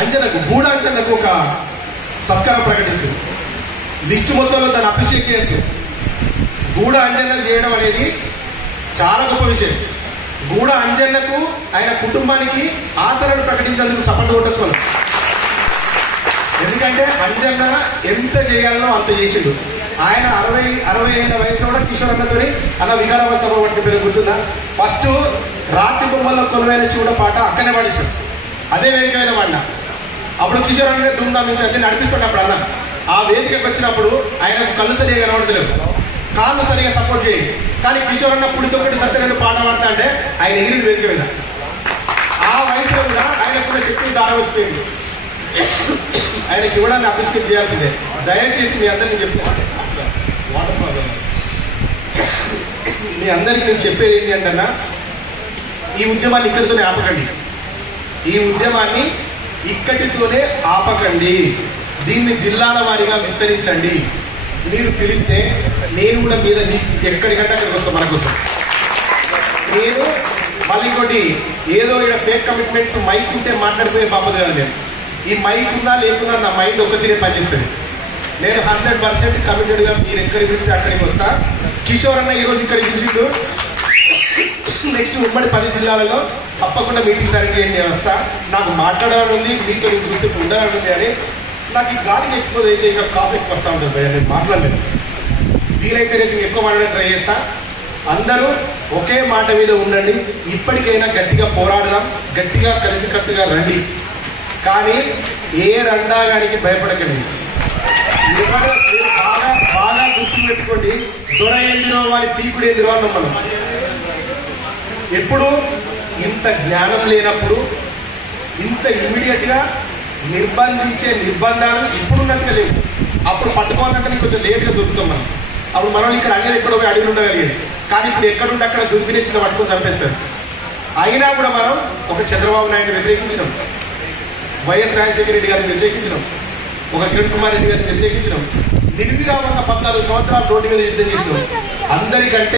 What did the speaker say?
అంజనకు గూడ అంజనకు ఒక సత్కారం ప్రకటించింది. లిస్టు మొత్తంలో దాన్ని అప్రిషియేట్ చేయొచ్చు. గూడ అంజన్నకు చేయడం అనేది చాలా గొప్ప విషయం. గూడ అంజన్నకు ఆయన కుటుంబానికి ఆసరాలు ప్రకటించేందుకు చప్పట్లు కొట్టచ్చు మనం. ఎందుకంటే అంజన్న ఎంత చేయాలనో అంత చేసిండు. ఆయన 60 ఏళ్ల వయసులో కూడా కిషోర్ అన్నతో అన్న వికారాబాద్ సభ పట్టి పేరు గుర్తుందా? ఫస్ట్ రాత్రి బొమ్మల్లో కొలువైన శివుడ పాట అక్కడనే పాడేశాడు. అదే వేదిక మీద పాడినా. అప్పుడు కిషోర్ అన్న ధూమ్ధామ్ నుంచి వచ్చి నడిపిస్తుండే. అప్పుడు అన్న ఆ వేదికకు వచ్చినప్పుడు ఆయనకు కళ్ళు సరిగా కనబడతలేవు, కాళ్ళు సరిగా సపోర్ట్ చేయి. కానీ కిషోర్ అన్న పుడితొక్కటి సత్యనారాయణ పాట పాడతా అంటే ఆయన ఎగిరిన వేదిక మీద. ఆ వయసులో కూడా ఆయనకున్న శక్తిని దారవస్తుంది. ఆయనకి ఇవ్వడాన్ని అప్రిషియేట్ చేయాల్సిందే. దయచేసి మీ అందరినీ చెప్తున్నాను, మీ అందరికి నేను చెప్పేది ఏంటి అంటన్నా, ఈ ఉద్యమాన్ని ఇక్కడితోనే ఆపకండి. ఈ ఉద్యమాన్ని ఇక్కడితోనే ఆపకండి. దీన్ని జిల్లాల వారీగా విస్తరించండి. మీరు పిలిస్తే నేను కూడా మీద ఎక్కడికంటే అక్కడికి వస్తాం. మనకోసం నేను మళ్ళీ ఇంకోటి ఏదో ఇక్కడ ఫేక్ కమిట్మెంట్స్ మైక్ ఉంటే మాట్లాడిపోయే బాపదు కదా. నేను ఈ మైక్ ఉన్నా లేకున్నా నా మైండ్ ఒక తీరే పనిచేస్తుంది. నేను 100% కమిటెడ్గా మీరు ఎక్కడికి పిలిస్తే అక్కడికి వస్తా. కిషోర్ అన్న ఈరోజు ఇక్కడికి పిలిచిండు. నెక్స్ట్ ఉమ్మడి 10 జిల్లాలలో తప్పకుండా మీటింగ్స్ అరేంజ్ చేయండి. నేను వస్తా. నాకు మాట్లాడాలని ఉంది, మీతో చూసి ఉండాలని ఉంది. అని నాకు ఈ గాలికి ఎక్స్పోజ్ అయితే ఇంకా కాఫ్ ఎక్కువ వస్తూ ఉంటుంది భయ్య. నేను మాట్లాడలేదు. వీలైతే రేపు ఎక్కువ మాట్లాడడానికి ట్రై చేస్తా. అందరూ ఒకే మాట మీద ఉండండి. ఇప్పటికైనా గట్టిగా పోరాడదాం, గట్టిగా కలిసికట్టుగా రండి. కానీ ఏ రండాగానికి భయపడకండి. బాగా బాగా గుర్తు పెట్టుకోండి. దొర ఏందిరో వారి పీకుడు ఏందిరో అన్నాం మనం. ఎప్పుడు ఇంత జ్ఞానం లేనప్పుడు ఇంత ఇమ్మీడియట్ గా నిర్బంధించే నిర్బంధాలు ఇప్పుడున్నట్టుగా లేవు. అప్పుడు పట్టుకోవాలంటే కొంచెం లేట్గా దొరుకుతాం మనం. అప్పుడు మనం ఇక్కడ అనేది ఎక్కడో పోయి అడవిలు ఉండగలిగేది. కానీ ఇప్పుడు ఎక్కడుంటే అక్కడ దుర్వినేషన్గా పట్టుకొని చంపేస్తారు. అయినా కూడా మనం ఒక చంద్రబాబు నాయుడు వ్యతిరేకించినాం, వైఎస్ రాజశేఖర రెడ్డి గారిని వ్యతిరేకించినాం, ఒక కిరణ్ కుమార్ రెడ్డి గారిని వ్యతిరేకించినాం. నిర్విరామంగా 14 సంవత్సరాలు రోడ్డు మీద యుద్ధం చేసినాం. అందరికంటే